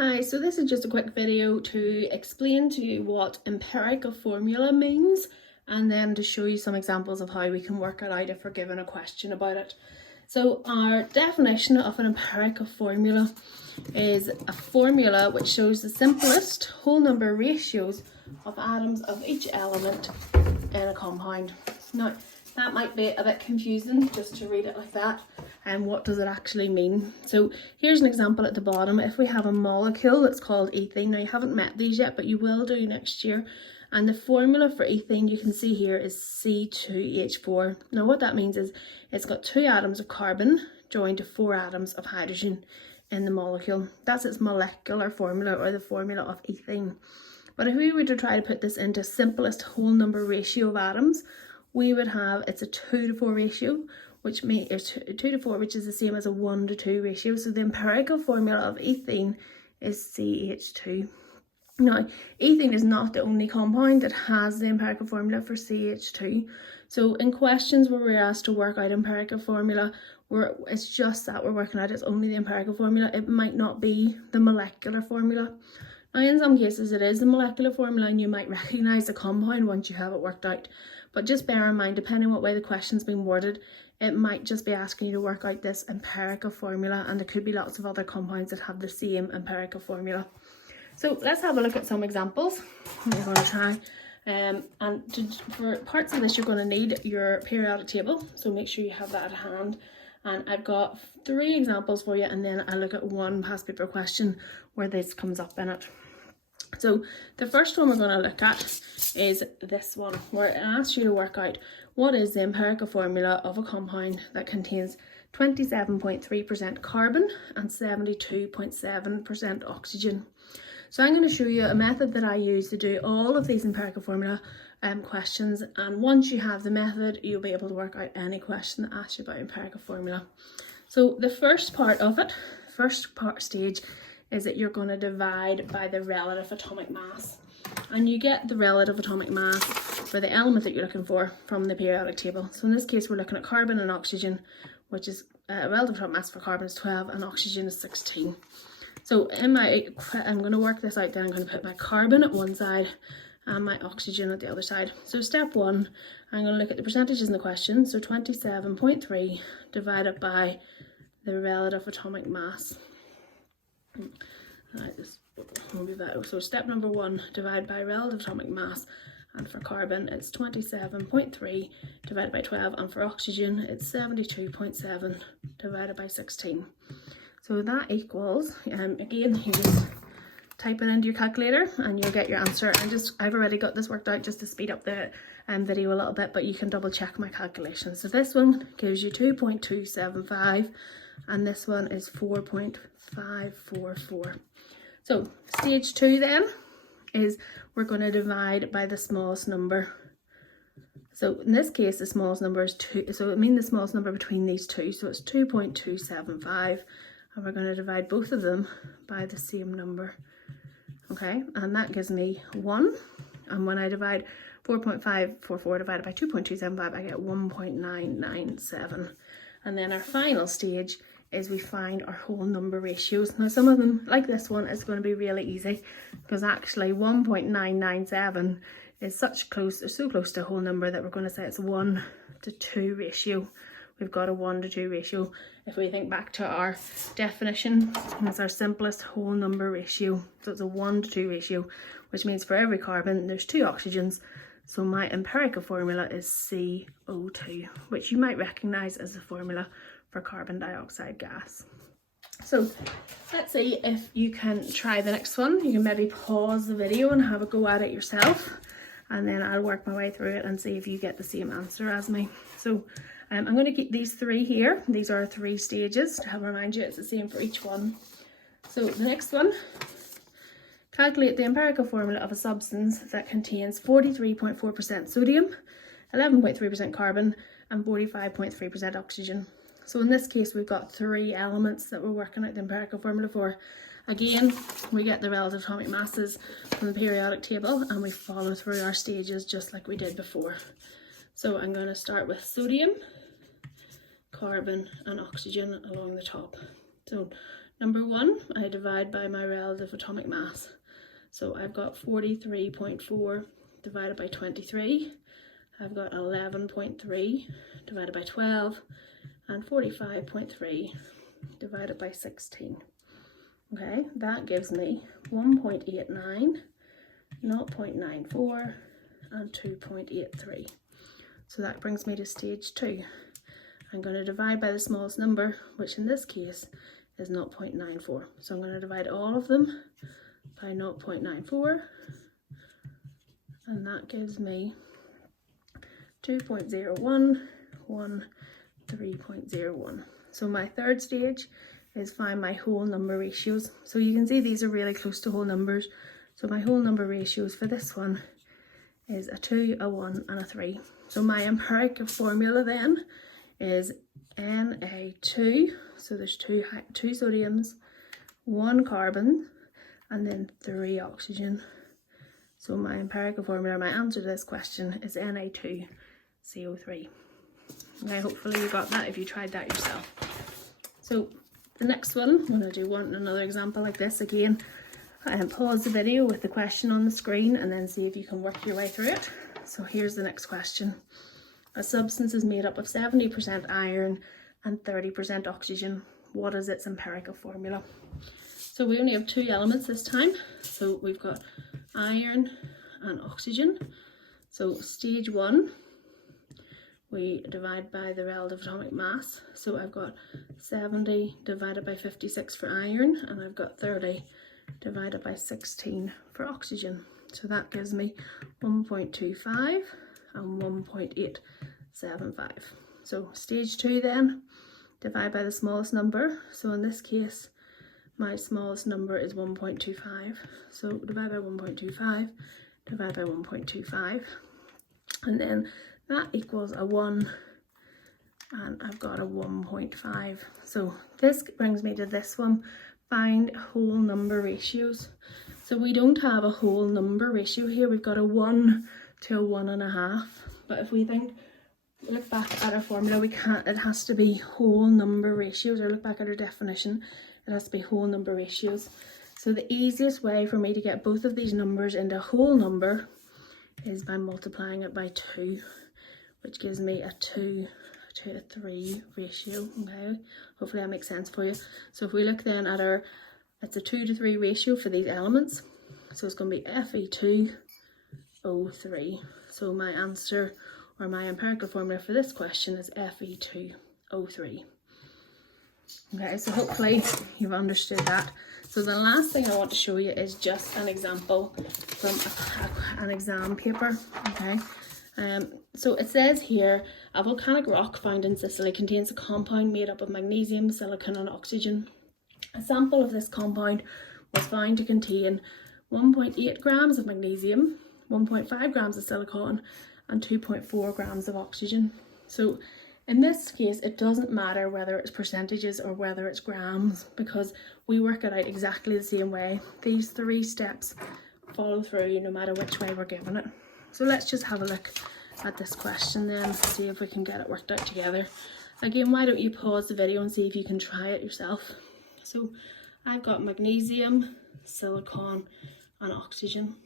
Hi, so this is just a quick video to explain to you what empirical formula means and then to show you some examples of how we can work it out if we're given a question about it. So our definition of an empirical formula is a formula which shows the simplest whole number ratios of atoms of each element in a compound. Now that might be a bit confusing just to read it like that. And what does it actually mean? So here's an example at the bottom. If we have a molecule that's called ethene, now you haven't met these yet, but you will do next year. And the formula for ethene you can see here is C2H4. Now what that means is it's got 2 atoms of carbon joined to 4 atoms of hydrogen in the molecule. That's its molecular formula, or the formula of ethene. But if we were to try to put this into simplest whole number ratio of atoms, we would have, it's a 2:4 ratio, which is 2:4, which is the same as a 1:2 ratio. So the empirical formula of ethene is CH2. Now, ethene is not the only compound that has the empirical formula for CH2. So in questions where we're asked to work out empirical formula, it's just that we're working out, it's only the empirical formula. It might not be the molecular formula. Now in some cases it is the molecular formula and you might recognise the compound once you have it worked out. But just bear in mind, depending on what way the question's been worded, it might just be asking you to work out this empirical formula, and there could be lots of other compounds that have the same empirical formula. So let's have a look at some examples. We're going to try. For parts of this you're going to need your periodic table, so make sure you have that at hand. And I've got 3 examples for you, and then I'll look at one past paper question where this comes up in it. So the first one we're going to look at is this one, where it asks you to work out what is the empirical formula of a compound that contains 27.3% carbon and 72.7% oxygen. So I'm going to show you a method that I use to do all of these empirical formula questions, and once you have the method you'll be able to work out any question that asks you about empirical formula. So the first part of it, stage, is that you're going to divide by the relative atomic mass, and you get the relative atomic mass for the element that you're looking for from the periodic table. So in this case we're looking at carbon and oxygen, which is relative atomic mass for carbon is 12 and oxygen is 16. So I'm going to work this out. Then I'm going to put my carbon at one side and my oxygen at the other side. So step 1, I'm going to look at the percentages in the question. So 27.3 divided by the relative atomic mass. So step number 1, divide by relative atomic mass, and for carbon it's 27.3 divided by 12, and for oxygen it's 72.7 divided by 16. So that equals, again you just type it into your calculator and you'll get your answer. And I've already got this worked out just to speed up the video a little bit, but you can double check my calculations. So this one gives you 2.275 and this one is 4.544. So stage 2 then is we're going to divide by the smallest number. So in this case the smallest number is 2, so it means the smallest number between these two, so it's 2.275, and we're going to divide both of them by the same number. Okay, and that gives me 1, and when I divide 4.544 divided by 2.275 I get 1.997. And then our final stage is we find our whole number ratios. Now some of them, like this one, is going to be really easy because actually 1.997 is so close to a whole number that we're going to say it's 1:2 ratio. We've got a 1:2 ratio. If we think back to our definition, it's our simplest whole number ratio. So it's a 1:2 ratio, which means for every carbon there's 2 oxygens. So my empirical formula is CO2, which you might recognise as the formula for carbon dioxide gas. So let's see if you can try the next one. You can maybe pause the video and have a go at it yourself, and then I'll work my way through it and see if you get the same answer as me. So I'm going to keep these 3 here. These are 3 stages to help remind you it's the same for each one. So the next one, calculate the empirical formula of a substance that contains 43.4% sodium, 11.3% carbon and 45.3% oxygen. So in this case we've got 3 elements that we're working out the empirical formula for. Again, we get the relative atomic masses from the periodic table and we follow through our stages just like we did before. So I'm going to start with sodium, carbon and oxygen along the top. So Number 1, I divide by my relative atomic mass. So I've got 43.4 divided by 23. I've got 11.3 divided by 12 and 45.3 divided by 16. Okay, that gives me 1.89, 0.94 and 2.83. So that brings me to stage 2. I'm going to divide by the smallest number, which in this case is 0.94. So I'm going to divide all of them by 0.94, and that gives me 2.01, 3.01. So my third stage is find my whole number ratios. So you can see these are really close to whole numbers. So my whole number ratios for this one is a 2, a 1 and a 3. So my empirical formula then is Na2, so there's two sodiums, 1 carbon and then 3 oxygen. So my empirical formula, my answer to this question is Na2CO3. Okay, hopefully you got that if you tried that yourself. So the next one, I'm going to do another example like this again. Pause the video with the question on the screen and then see if you can work your way through it. So here's the next question. A substance is made up of 70% iron and 30% oxygen. What is its empirical formula? So we only have 2 elements this time. So we've got iron and oxygen. So stage 1, we divide by the relative atomic mass. So I've got 70 divided by 56 for iron, and I've got 30 divided by 16 for oxygen. So that gives me 1.25 and 1.875. So stage 2 then, divide by the smallest number. So in this case, my smallest number is 1.25. So divide by 1.25, divide by 1.25. And then that equals a 1, and I've got a 1.5. So this brings me to this one, find whole number ratios. So we don't have a whole number ratio here. We've got a 1 to a 1.5. But if we look back at our formula, it has to be whole number ratios, or look back at our definition, it has to be whole number ratios. So the easiest way for me to get both of these numbers into a whole number is by multiplying it by 2, which gives me a 2 to a 3 ratio. Okay, hopefully that makes sense for you. So if we look then at it's a 2 to 3 ratio for these elements. So it's going to be Fe2O3. So my answer, or my empirical formula for this question, is Fe2O3. Okay, so hopefully you've understood that. So the last thing I want to show you is just an example from an exam paper. Okay, so it says here, a volcanic rock found in Sicily contains a compound made up of magnesium, silicon and oxygen. A sample of this compound was found to contain 1.8 grams of magnesium, 1.5 grams of silicon and 2.4 grams of oxygen. So in this case, it doesn't matter whether it's percentages or whether it's grams, because we work it out exactly the same way. These 3 steps follow through no matter which way we're given it. So let's just have a look at this question then, see if we can get it worked out together. Again, why don't you pause the video and see if you can try it yourself. So I've got magnesium, silicon and oxygen.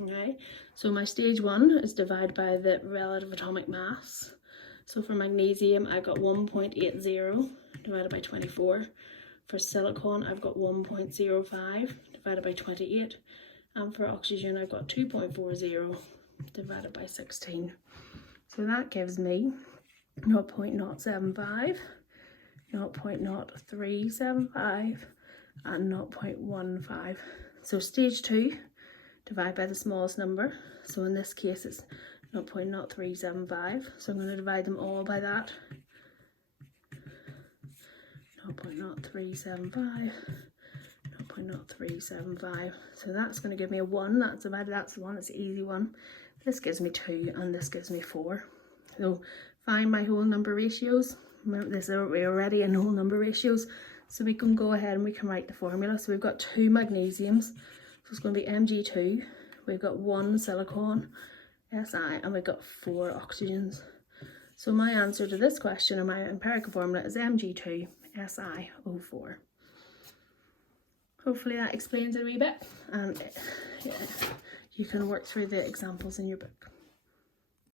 Okay, so my stage 1 is divide by the relative atomic mass. So for magnesium, I've got 1.80 divided by 24. For silicon, I've got 1.05 divided by 28. And for oxygen, I've got 2.40 divided by 16. So that gives me 0.075, 0.0375 and 0.15. So stage 2, divide by the smallest number. So in this case it's 0.0375. So I'm going to divide them all by that. 0.0375, 0.0375. So that's going to give me a 1. That's the 1. It's an easy one. This gives me 2 and this gives me 4. So find my whole number ratios. We're already in whole number ratios, so we can go ahead and we can write the formula. So we've got 2 magnesiums, so it's going to be Mg2. We've got 1 silicon, Si, and we've got 4 oxygens. So my answer to this question, or my empirical formula, is Mg2 SiO4. hopefully that explains it a wee bit, and yeah, you can work through the examples in your book.